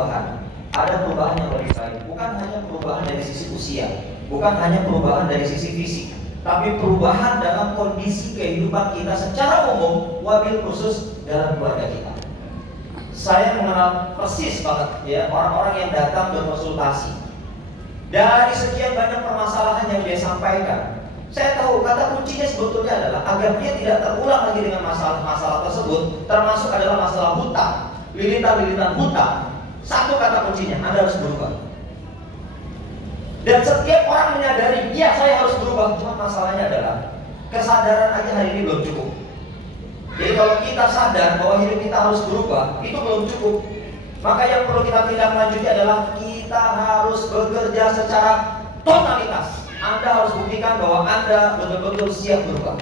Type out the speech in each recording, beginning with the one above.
perubahan, ada perubahan yang lebih baik. Bukan hanya perubahan dari sisi usia, bukan hanya perubahan dari sisi fisik, tapi perubahan dalam kondisi kehidupan kita secara umum, wabil khusus dalam keluarga kita. Saya mengenal persis banget ya orang-orang yang datang berkonsultasi. Dari sekian banyak permasalahan yang dia sampaikan, saya tahu kata kuncinya sebetulnya adalah agar dia tidak terulang lagi dengan masalah-masalah tersebut, termasuk adalah masalah hutang, lilitan-lilitan hutang. Satu kata kuncinya, Anda harus berubah. Dan setiap orang menyadari, iya saya harus berubah. Cuma masalahnya adalah kesadaran aja hari ini belum cukup. Jadi kalau kita sadar bahwa hidup kita harus berubah, itu belum cukup. Maka yang perlu kita tindak lanjuti adalah kita harus bekerja secara totalitas. Anda harus buktikan bahwa Anda betul-betul siap berubah.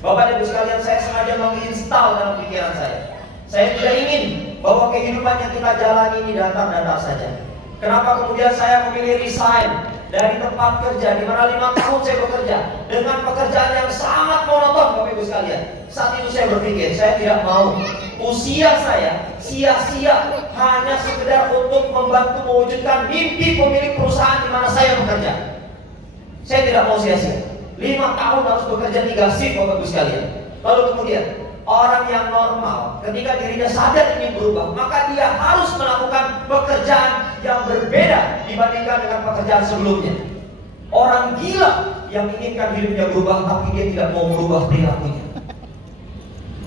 Bapak dan Ibu sekalian, saya sengaja menginstal dalam pikiran saya. Saya tidak ingin bahwa kehidupan yang kita jalani ini datar-datar saja. Kenapa kemudian saya memilih resign dari tempat kerja di mana 5 tahun saya bekerja dengan pekerjaan yang sangat monoton, Bapak Ibu sekalian. Saat itu saya berpikir, saya tidak mau usia saya sia-sia hanya sekedar untuk membantu mewujudkan mimpi pemilik perusahaan di mana saya bekerja. Saya tidak mau sia-sia. 5 tahun harus bekerja 3 shift, Bapak Ibu sekalian. Lalu kemudian orang yang normal ketika dirinya sadar ingin berubah, maka dia harus melakukan pekerjaan yang berbeda dibandingkan dengan pekerjaan sebelumnya. Orang gila yang menginginkan hidupnya berubah tapi dia tidak mau merubah perilakunya.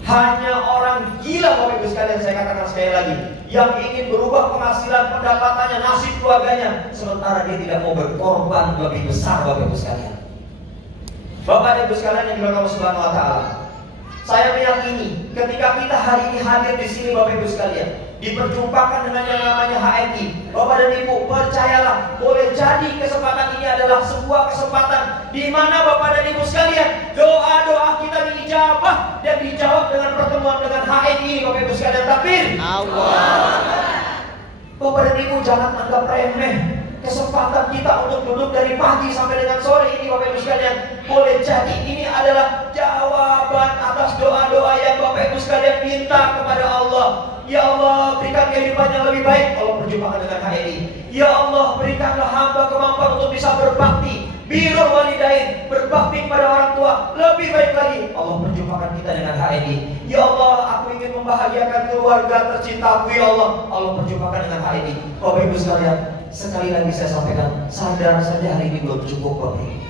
Hanya orang gila, Bapak Ibu sekalian, saya katakan sekali lagi, yang ingin berubah penghasilan, pendapatannya, nasib keluarganya, sementara dia tidak mau berkorban lebih besar, Bapak Ibu sekalian. Bapak dan Ibu sekalian yang dimuliakan Allah Subhanahu wa taala, saya meyakini ketika kita hari ini hadir di sini, Bapak Ibu sekalian, diperjumpakan dengan yang namanya HMI, Bapak dan Ibu, percayalah, boleh jadi kesempatan ini adalah sebuah kesempatan di mana Bapak dan Ibu sekalian, doa-doa kita diijabah dan dijawab dengan pertemuan dengan HMI, Bapak Ibu sekalian. Takbir. Allah. Bapak dan Ibu, jangan anggap remeh kesempatan kita untuk duduk dari pagi sampai dengan sore ini, Bapak Ibu sekalian. Boleh jadi ini adalah jawaban atas doa-doa yang Bapak Ibu sekalian minta kepada Allah. Ya Allah, berikan kehidupan yang lebih baik. Allah perjumpakan dengan HMI. Ya Allah, berikanlah hamba kemampuan untuk bisa berbakti, birrul walidain, berbakti kepada orang tua lebih baik lagi. Allah perjumpakan kita dengan HMI. Ya Allah, aku ingin membahagiakan keluarga tercintaku. Ya Allah, Allah perjumpakan dengan HMI. Bapak Ibu sekalian, sekali lagi saya sampaikan, sadar saja hari ini belum cukup, Bapak Ibu.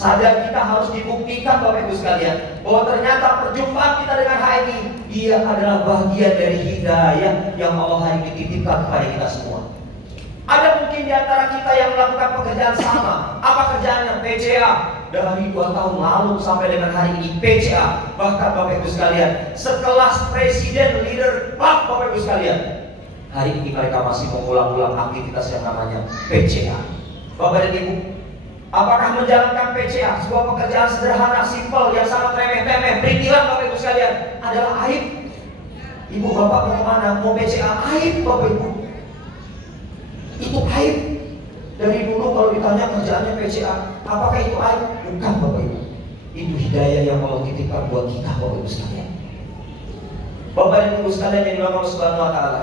Sadar kita harus dibuktikan, Bapak Ibu sekalian, bahwa ternyata perjumpaan kita dengan HMI, dia adalah bagian dari hidayah yang Allah hari ini titipkan kepada kita semua. Ada mungkin di antara kita yang melakukan pekerjaan sama. Apa kerjaannya? PCA. Dari 2 tahun lalu sampai dengan hari ini PCA. Bahkan Bapak Ibu sekalian, sekelas presiden leader klub, Bapak Ibu sekalian, hari ini mereka masih mengulang-ulang aktivitas yang namanya PCA. Bapak dan Ibu, apakah menjalankan PCA, sebuah pekerjaan sederhana, simpel, yang sangat remeh-temeh, perintilan, Bapak Ibu sekalian, adalah aib? Ibu bapak mau kemana? Mau PCA? Aib, Bapak Ibu. Itu aib. Dari dulu kalau ditanya kerjaannya PCA, apakah itu aib? Bukan, Bapak Ibu. Itu hidayah yang Allah titipkan buat kita, Bapak Ibu sekalian. Bapak dan Ibu sekalian yang dimuliakan Allah Subhanahu wa taala,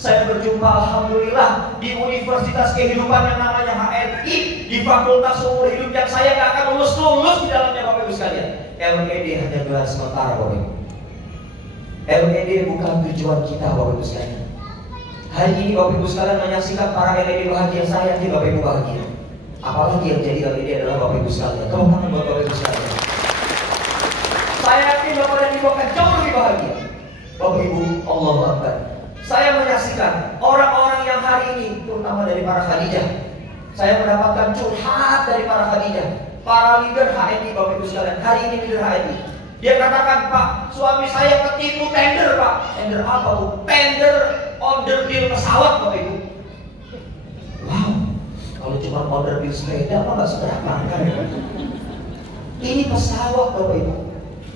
saya berjumpa alhamdulillah di universitas kehidupan yang namanya HMI, di fakultas umur hidup yang saya gak akan lulus di dalamnya, Bapak Ibu sekalian. LED hanya gelar sementara, Bapak Ibu. LED bukan tujuan kita, Bapak Ibu sekalian. Hari ini Bapak Ibu sekalian menyaksikan para LED bahagia, saya yakin Bapak Ibu bahagia. Apalagi yang jadi LED adalah Bapak Ibu sekalian. Tepuk tangan buat Bapak Ibu sekalian. Saya yakin Bapak dan Ibu akan jauh lebih bahagia. Bapak Ibu, Allahu Akbar. Saya menyaksikan orang-orang yang hari ini, terutama dari para Khadijah, saya mendapatkan curhat dari para Khadijah, para leader HMI, Bapak Ibu sekalian. Hari ini leader HMI, dia katakan, Pak, suami saya ketipu tender, Pak. Tender apa, Bu? Tender order deal pesawat, Bapak Ibu. Wow, kalau cuma order deal sepeda apa nggak seberapa kan? Ini pesawat, Bapak Ibu.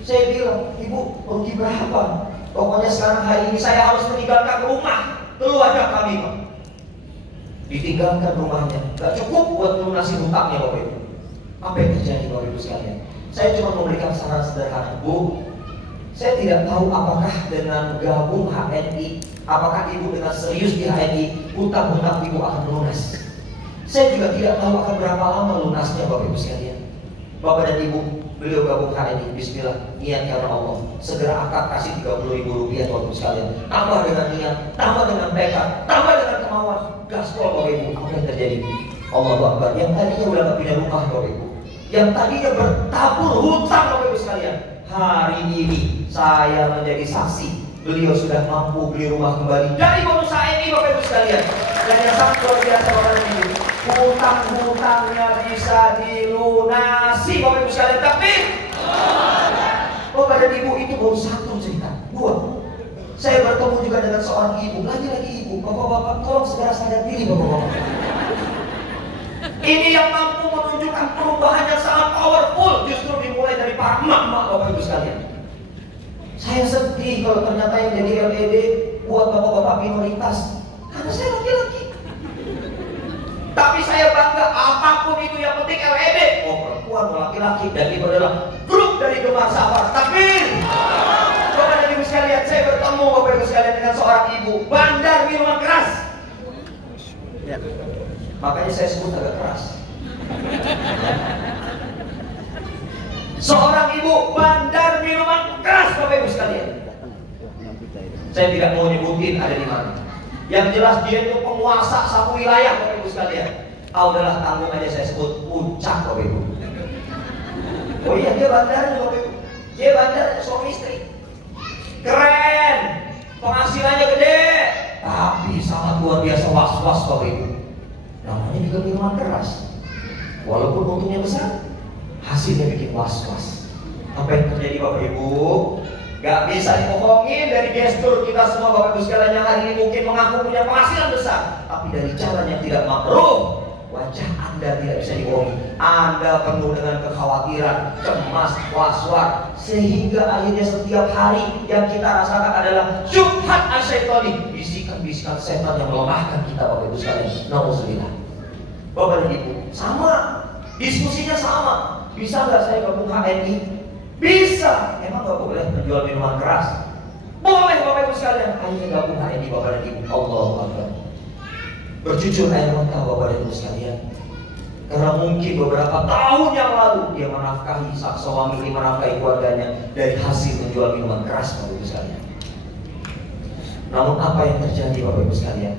Saya bilang, Ibu rugi berapa? Pokoknya sekarang hari ini saya harus meninggalkan rumah keluarga kami, Pak. Ditinggalkan rumahnya, gak cukup buat melunasi hutangnya, Bapak Ibu. Apa yang terjadi, Bapak Ibu sekalian? Saya cuma memberikan saran sederhana, Bu. Saya tidak tahu apakah dengan gabung HNI Apakah ibu dengan serius di HNI, hutang-hutang ibu akan lunas? Saya juga tidak tahu akan berapa lama lunasnya Bapak Ibu sekalian. Bapak dan Ibu, beliau gabung HNI, bismillah, niat karena Allah. Segera akad kasih 30.000 rupiah Bapak Ibu sekalian. Tambah dengan niat, tambah dengan tekad, tambah dengan kemauan. Gaspol Bapak Ibu, apa yang terjadi? Allahu Akbar. Yang tadinya udah gak punya rumah Bapak Ibu, yang tadinya bertabur hutang Bapak Ibu sekalian, hari ini saya menjadi saksi. Beliau sudah mampu beli rumah kembali dari bonus HNI Bapak Ibu sekalian. Dan yang sangat luar biasa Bapak dan Ibu, hutang-hutangnya bisa dilunasi Bapak Ibu sekalian. Tapi Bapak dan Ibu, itu baru satu cerita. Dua, saya bertemu juga dengan seorang ibu, lagi-lagi ibu. Bapak-bapak tolong segera sadar diri Bapak-bapak. Ini yang mampu menunjukkan perubahan yang sangat powerful justru dimulai dari para emak-emak Bapak Ibu sekalian. Saya sedih kalau ternyata yang jadi LED buat bapak-bapak minoritas, karena saya laki-laki. Tapi saya bangga, apapun itu yang penting LED. Oh, perempuan, laki-laki, dan itu adalah grup dari Gemar Safar. Takbir! Bapak dan Ibu sekalian, saya bertemu Bapak Ibu sekalian dengan seorang ibu bandar minuman keras. Ya. Makanya saya sebut agak keras. Seorang ibu bandar minuman keras Bapak Ibu sekalian. Saya tidak mau nyebutin ada di mana. Yang jelas dia itu penguasa satu wilayah Bapak Ibu sekalian. Udahlah, tanggung aja saya sebut puncak Bapak Ibu. Oh iya, dia bandarnya Bapak Ibu. Dia bandar suami istri. Keren, penghasilannya gede, tapi sangat luar biasa was-was Bapak Ibu. Namanya juga minuman keras. Walaupun untungnya besar, hasilnya bikin was-was. Apa yang terjadi Bapak Ibu? Gak bisa dibohongin dari gestur kita semua Bapak Ibu sekalian yang hari ini mungkin mengaku punya penghasilan besar, tapi dari jalan yang tidak makruh, wajah Anda tidak bisa dibohongi. Anda penuh dengan kekhawatiran, cemas, was-was, sehingga akhirnya setiap hari yang kita rasakan adalah syubhat asyaitoni, bisikan-bisikan setan yang melemahkan kita Bapak Ibu sekalian. Nauzubillah. Bapak dan Ibu, sama, diskusinya sama. Bisa nggak saya gabung HNI? Bisa. Emang nggak boleh menjual minuman keras? Boleh Bapak Ibu sekalian. Akhirnya gabung HNI Bapak dan Ibu. Allahu Akbar. Bercucur air mata Bapak dan Ibu sekalian. Karena mungkin beberapa tahun yang lalu dia menafkahi sang suami, menafkahi keluarganya dari hasil menjual minuman keras Bapak Ibu sekalian. Namun apa yang terjadi Bapak Ibu sekalian?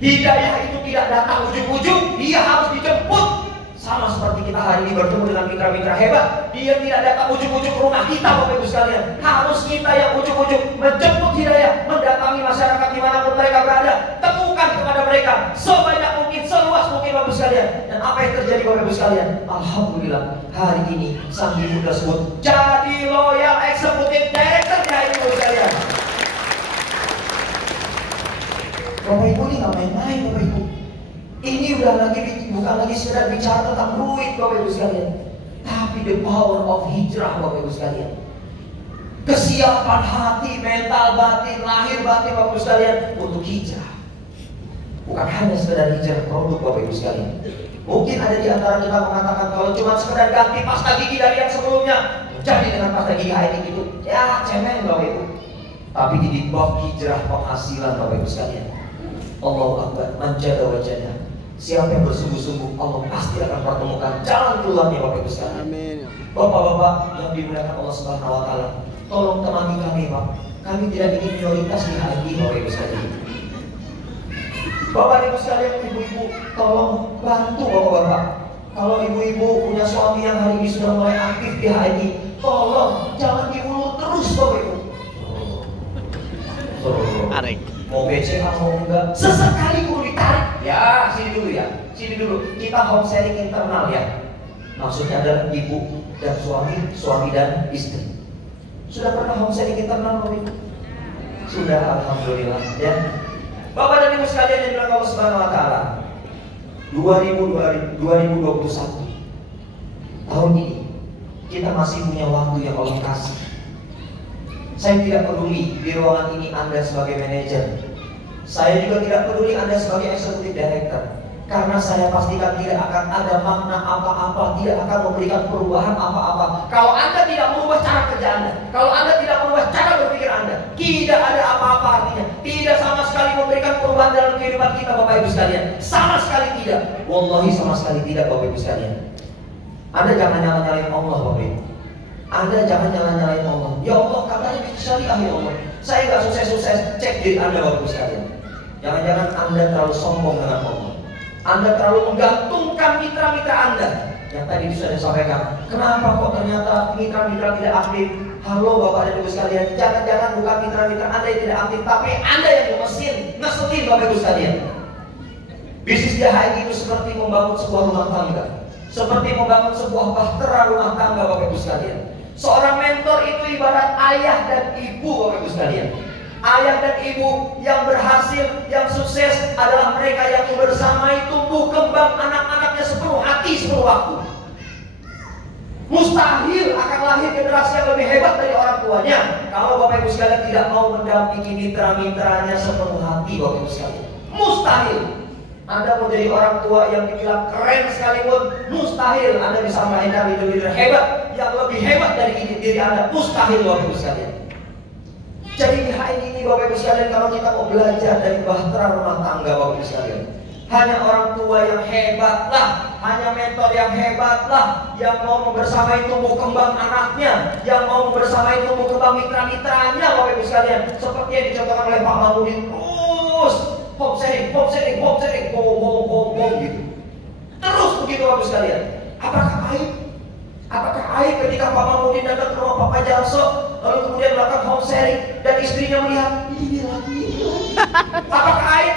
Hidayah itu tidak datang ujung-ujung, dia harus dijemput. Sama seperti kita hari ini bertemu dengan mitra-mitra hebat, dia tidak datang ujung-ujung ke rumah kita Bapak Ibu sekalian. Harus kita yang ujung-ujung menjemput hidayah, mendatangi masyarakat dimanapun mereka berada, temukan kepada mereka sebanyak mungkin, seluas mungkin Bapak Ibu sekalian. Dan apa yang terjadi Bapak Ibu sekalian? Alhamdulillah, hari ini sang ibu tersebut jadi loyal executive director di HNI Bapak Ibu sekalian. Bapak Ibu ini nggak main-main Bapak Ibu. Ini udah bukan lagi sekedar bicara tentang duit Bapak Ibu sekalian, tapi the power of hijrah Bapak Ibu sekalian. Kesiapan hati, mental, batin, lahir batin Bapak Ibu sekalian untuk hijrah. Bukan hanya sekedar hijrah produk Bapak Ibu sekalian. Mungkin ada di antara kita mengatakan kalau cuma sekedar ganti pasta gigi dari yang sebelumnya, jadi dengan pasta gigi HNI itu, ya cemen Bapak Ibu. Tapi di bab hijrah penghasilan Bapak Ibu sekalian, Allahu Akbar, manjada wajahnya. Siapa yang bersungguh-sungguh, Allah pasti akan pertemukan jalan keluarnya Bapak Ibu sekalian. Amin. Bapak-bapak yang dimuliakan Allah Subhanahu wa taala, tolong temani kami Pak. Kami tidak ingin minoritas di HNI Bapak Ibu sekalian. Bapak Ibu sekalian, ibu-ibu, tolong bantu Bapak-bapak. Kalau ibu-ibu punya suami yang hari ini sudah mulai aktif di HNI, tolong jangan diulur terus Bapak Ibu. Arek. Mau BCA mau enggak, sesekali perlu ditarik. Ya, sini dulu ya, sini dulu. Kita home sharing internal ya. Maksudnya adalah ibu dan suami, suami dan istri. Sudah pernah home sharing internal Bapak Ibu? Sudah, alhamdulillah ya. Bapak dan Ibu sekalian yang dimuliakan Allah Subhanahu wa taala. 2021 tahun ini kita masih punya waktu yang Allah kasih. Saya tidak peduli di ruangan ini Anda sebagai manajer. Saya juga tidak peduli Anda sebagai executive director. Karena saya pastikan tidak akan ada makna apa-apa, tidak akan memberikan perubahan apa-apa. Kalau Anda tidak merubah cara kerja Anda, kalau Anda tidak merubah cara berpikir Anda, tidak ada apa-apa artinya. Tidak sama sekali memberikan perubahan dalam kehidupan kita, Bapak Ibu sekalian. Sama sekali tidak. Wallahi sama sekali tidak, Bapak Ibu sekalian. Anda jangan nyala-nyalain Allah, Bapak Ibu. Anda jangan nyala-nyalain Allah. Ya Allah, katanya bikin syariah ya Allah. Saya nggak sukses-sukses. Cek diri Anda, Bapak Ibu sekalian. Jangan-jangan Anda terlalu sombong dengan Allah. Anda terlalu menggantungkan mitra-mitra Anda. Yang tadi sudah disampaikan. Kenapa kok ternyata mitra-mitra tidak aktif? Halo Bapak dan Ibu sekalian, jangan-jangan bukan mitra-mitra Anda yang tidak aktif, tapi Anda yang ngeselin Bapak Ibu sekalian. Bisnis DHI itu seperti membangun sebuah rumah tangga, seperti membangun sebuah bahtera rumah tangga, Bapak Ibu sekalian. Seorang mentor itu ibarat ayah dan ibu, Bapak Ibu sekalian. Ayah dan ibu yang berhasil, yang sukses adalah mereka yang membersamai tumbuh kembang anak-anaknya sepenuh hati, sepenuh waktu. Mustahil akan lahir generasi yang lebih hebat dari orang tuanya kalau Bapak Ibu sekalian tidak mau mendampingi mitra-mitranya sepenuh hati, Bapak Ibu sekalian. Mustahil. Anda mau jadi orang tua yang dibilang keren sekalipun, mustahil Anda bisa melahirkan leader-leader hebat yang lebih hebat dari diri Anda. Mustahil, Bapak Ibu sekalian. Jadi hari ini Bapak Ibu sekalian, kalau kita mau belajar dari bahtera rumah tangga, Bapak Ibu sekalian, hanya orang tua yang hebat lah, hanya mentor yang hebat lah, yang mau membersamai tumbuh kembang anaknya, yang mau membersamai tumbuh kembang mitra-mitranya, Bapak Ibu sekalian, seperti yang dicontohkan oleh Pak Mamudin. Terus home sharing gitu. Terus begitu, Bapak Ibu sekalian. Apakah aib? Apakah aib ketika Pak Mamudin datang ke rumah Papa Jarso, lalu kemudian melakukan home sharing dan istrinya melihat ini lagi. Apakah aib?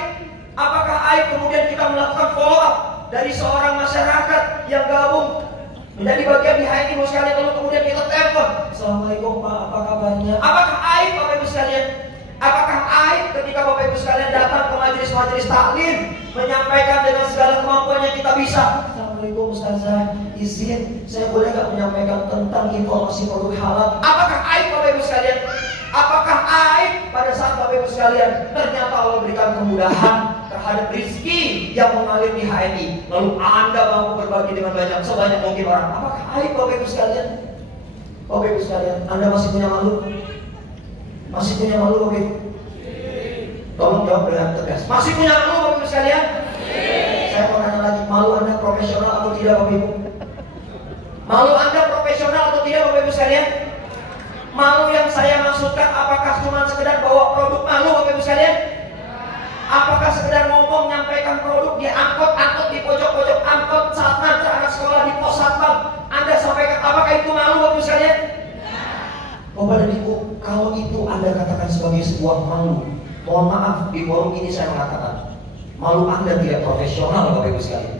Apakah aib kemudian kita melakukan follow up dari seorang masyarakat yang gabung menjadi bagian di HNI Ibu sekalian, lalu kemudian kita telepon, Assalamualaikum Pak, apa kabarnya? Apakah aib, Bapak Ibu sekalian? Apakah aib ketika Bapak Ibu sekalian datang ke majelis-majelis taklim, menyampaikan dengan segala kemampuan yang kita bisa? Assalamualaikum Ustazah, izin saya boleh nggak menyampaikan tentang informasi produk halal? Apakah aib, Bapak Ibu sekalian? Apakah aib pada saat Bapak Ibu sekalian ternyata Allah berikan kemudahan terhadap rezeki yang mengalir di HNI, lalu Anda mau berbagi dengan sebanyak mungkin orang? Apakah aib, Bapak Ibu sekalian? Bapak Ibu sekalian, Anda masih punya malu? Masih punya malu, Bapak Ibu? Tolong jawab dengan tegas. Masih punya malu, Bapak Ibu sekalian? Saya mau tanya lagi, malu Anda profesional atau tidak, Bapak Ibu? Malu Anda profesional atau tidak, Bapak Ibu sekalian? Malu yang saya maksudkan apakah cuma sekedar bawa produk malu, Bapak Ibu sekalian? Apakah sekedar ngomong nyampaikan produk di angkot di pojok-pojok angkot saat ngantar anak sekolah di pos satpam? Anda sampaikan, apakah itu malu, Bapak Ibu sekalian? Bapak dan Ibu, kalau itu Anda katakan sebagai sebuah malu, mohon maaf, di forum ini saya mengatakan malu Anda tidak profesional, Bapak Ibu sekalian.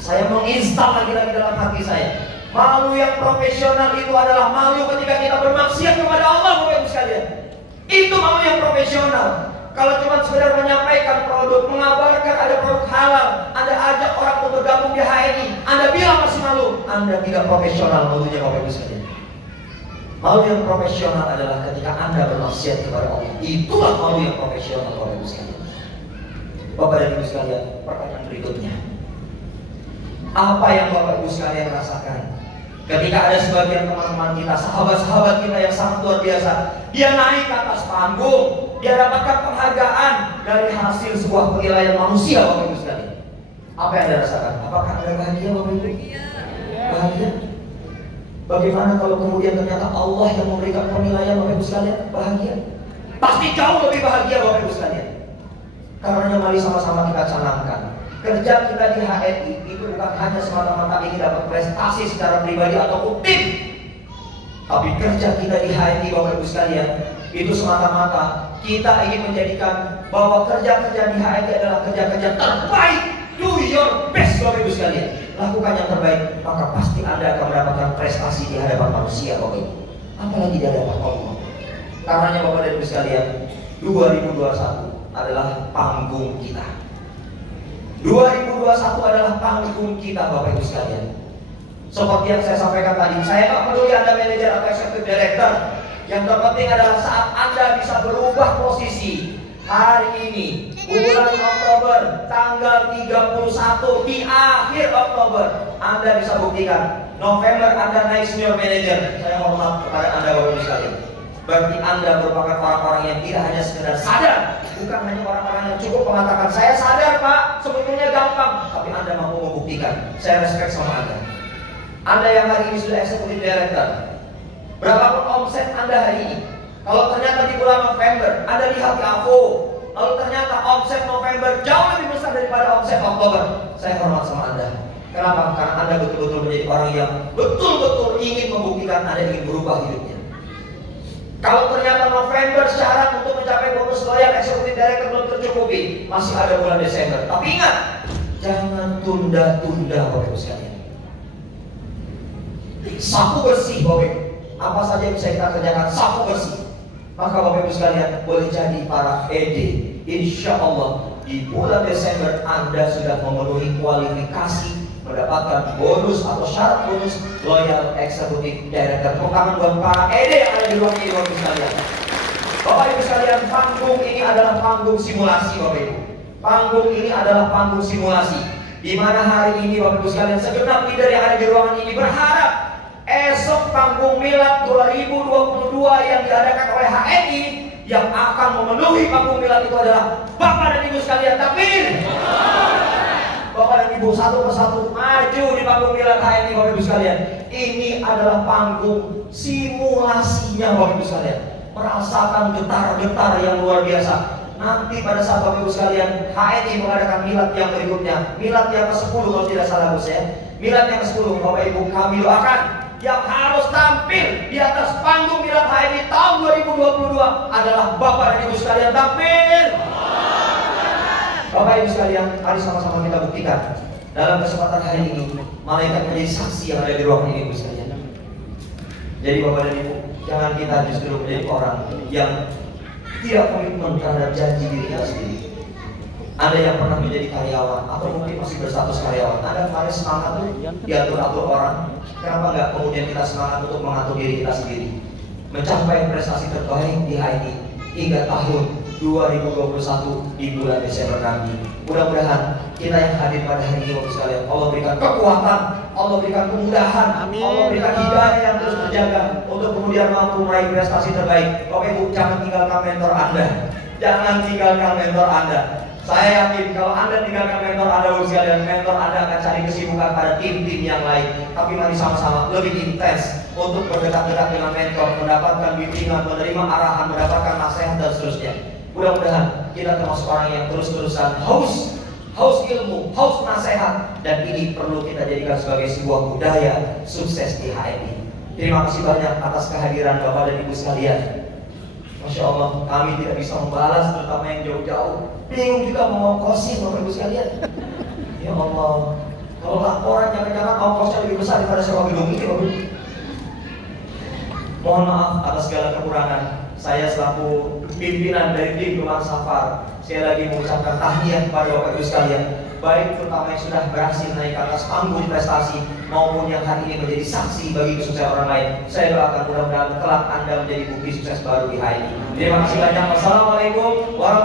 Saya menginstal lagi-lagi dalam hati saya, malu yang profesional itu adalah malu ketika kita bermaksiat kepada Allah, Bapak Ibu sekalian. Itu malu yang profesional. Kalau cuma sekedar menyampaikan produk, mengabarkan ada produk halal, Anda ajak orang untuk bergabung di HNI, Anda bilang masih malu, Anda tidak profesional malunya, Bapak Ibu sekalian. Malu yang profesional adalah ketika Anda bermaksiat kepada Allah. Itulah malu yang profesional, Bapak Ibu sekalian. Bapak dan Ibu sekalian, pertanyaan berikutnya, apa yang Bapak Ibu sekalian rasakan ketika ada sebagian teman-teman kita, sahabat-sahabat kita yang sangat luar biasa, dia naik ke atas panggung, dia dapatkan penghargaan dari hasil sebuah penilaian manusia, Bapak Ibu sekalian. Apa yang Anda rasakan? Apakah Anda bahagia, Bapak Ibu? Bahagia? Bagaimana kalau kemudian ternyata Allah yang memberikan penilaian, Bapak Ibu sekalian? Bahagia? Pasti jauh lebih bahagia, Bapak Ibu sekalian. Karena mari sama-sama kita canangkan, kerja kita di HNI itu bukan hanya semata-mata ingin dapat prestasi secara pribadi ataupun tim, tapi kerja kita di HNI, Bapak Ibu sekalian, itu semata-mata kita ingin menjadikan bahwa kerja-kerja di HNI adalah kerja-kerja terbaik. Do your best, Bapak Ibu sekalian. Lakukan yang terbaik, maka pasti Anda akan mendapatkan prestasi di hadapan manusia, Bapak Ibu. Apalagi di hadapan Allah. Karenanya Bapak dan Ibu sekalian, 2021 adalah panggung kita. 2021 adalah panggung kita, Bapak Ibu sekalian. Seperti yang saya sampaikan tadi, saya tak peduli Anda manajer atau executive director. Yang terpenting adalah saat Anda bisa berubah posisi hari ini, bulan Oktober tanggal 31 di akhir Oktober, Anda bisa buktikan. November Anda naik senior manager. Saya hormat kepada Anda Bapak Ibu sekalian. Berarti Anda merupakan orang-orang yang tidak hanya sekedar sadar, bukan hanya orang-orang yang cukup mengatakan saya sadar Pak, sebetulnya gampang, tapi Anda mampu membuktikan. Saya respect sama Anda. Anda yang hari ini sudah executive director, berapapun omset Anda hari ini, kalau ternyata di bulan November Anda lihat di AVO, lalu ternyata omset November jauh lebih besar daripada omset Oktober, saya hormat sama Anda. Kenapa? Karena Anda betul-betul menjadi orang yang betul-betul ingin membuktikan Anda ingin berubah hidupnya. Kalau ternyata November syarat untuk mencapai bonus loyal executive director belum tercukupi, masih ada bulan Desember. Tapi ingat, jangan tunda-tunda Bapak Ibu sekalian. Sapu bersih Bapak Ibu. Apa saja yang bisa kita kerjakan, sapu bersih. Maka Bapak Ibu sekalian boleh jadi para ED. Insya Allah di bulan Desember Anda sudah memenuhi kualifikasi mendapatkan bonus atau syarat bonus loyal executive director. Tangan buat para ED yang ada di ruang ini Bapak Ibu sekalian. Bapak Ibu sekalian, panggung ini adalah panggung simulasi Bapak Ibu. Panggung ini adalah panggung simulasi, di mana hari ini Bapak Ibu sekalian segenap leader yang ada di ruangan ini berharap esok panggung Milad 2022 yang diadakan oleh HNI, yang akan memenuhi panggung Milad itu adalah Bapak dan Ibu sekalian. Takbir! Bapak dan Ibu satu persatu maju di panggung Milad HNI Bapak Ibu sekalian. Ini adalah panggung simulasinya Bapak Ibu sekalian. Merasakan getar-getar yang luar biasa. Nanti pada saat Bapak Ibu sekalian HNI mengadakan Milad yang berikutnya, Milad yang ke-10 kalau tidak salah Gus ya. Milad yang ke-10 Bapak Ibu kami doakan yang harus tampil di atas panggung Milad HNI tahun 2022 adalah Bapak dan Ibu sekalian. Tampil! Bapak Ibu sekalian, mari sama-sama kita buktikan dalam kesempatan hari ini malaikat menjadi saksi yang ada di ruangan ini Ibu sekalian. Jadi Bapak dan Ibu, jangan kita justru menjadi orang yang tidak komitmen terhadap janji diri kita sendiri. Anda yang pernah menjadi karyawan atau mungkin masih berstatus karyawan, Anda kemarin semangat tuh diatur-atur orang. Kenapa nggak kemudian kita semangat untuk mengatur diri kita sendiri, mencapai prestasi terbaik di HNI hingga tahun 2021 di bulan Desember nanti. Mudah-mudahan kita yang hadir pada hari ini Bapak sekalian, Allah berikan kekuatan, Allah berikan kemudahan, Allah berikan hidayah yang terus terjaga untuk kemudian mampu meraih prestasi terbaik. Bapak Ibu, jangan tinggalkan mentor Anda, jangan tinggalkan mentor Anda. Saya yakin kalau Anda tinggalkan mentor Anda Bapak sekalian, mentor Anda akan cari kesibukan pada tim-tim yang lain. Tapi mari sama-sama lebih intens untuk berdekat-dekat dengan mentor, mendapatkan bimbingan, menerima arahan, mendapatkan nasihat dan seterusnya. Mudah-mudahan kita termasuk orang yang terus-terusan haus ilmu, haus nasihat, dan ini perlu kita jadikan sebagai sebuah budaya sukses di HNI. Terima kasih banyak atas kehadiran Bapak dan Ibu sekalian. Masya Allah, kami tidak bisa membalas, terutama yang jauh-jauh. Bingung juga mau ongkosin Bapak Ibu sekalian. Ya Allah, kalau laporan jangan-jangan ongkosnya lebih besar daripada sewa gedung ini Bapak Ibu. Mohon maaf atas segala kekurangan. Saya selaku pimpinan dari tim Rumah Safar, saya lagi mengucapkan tahniah kepada Bapak Ibu sekalian, baik terutama yang sudah berhasil naik ke atas panggung prestasi maupun yang hari ini menjadi saksi bagi kesuksesan orang lain. Saya doakan mudah-mudahan kelak Anda menjadi bukti sukses baru di HNI. Terima kasih banyak. Wassalamualaikum warahmatullahi wabarakatuh.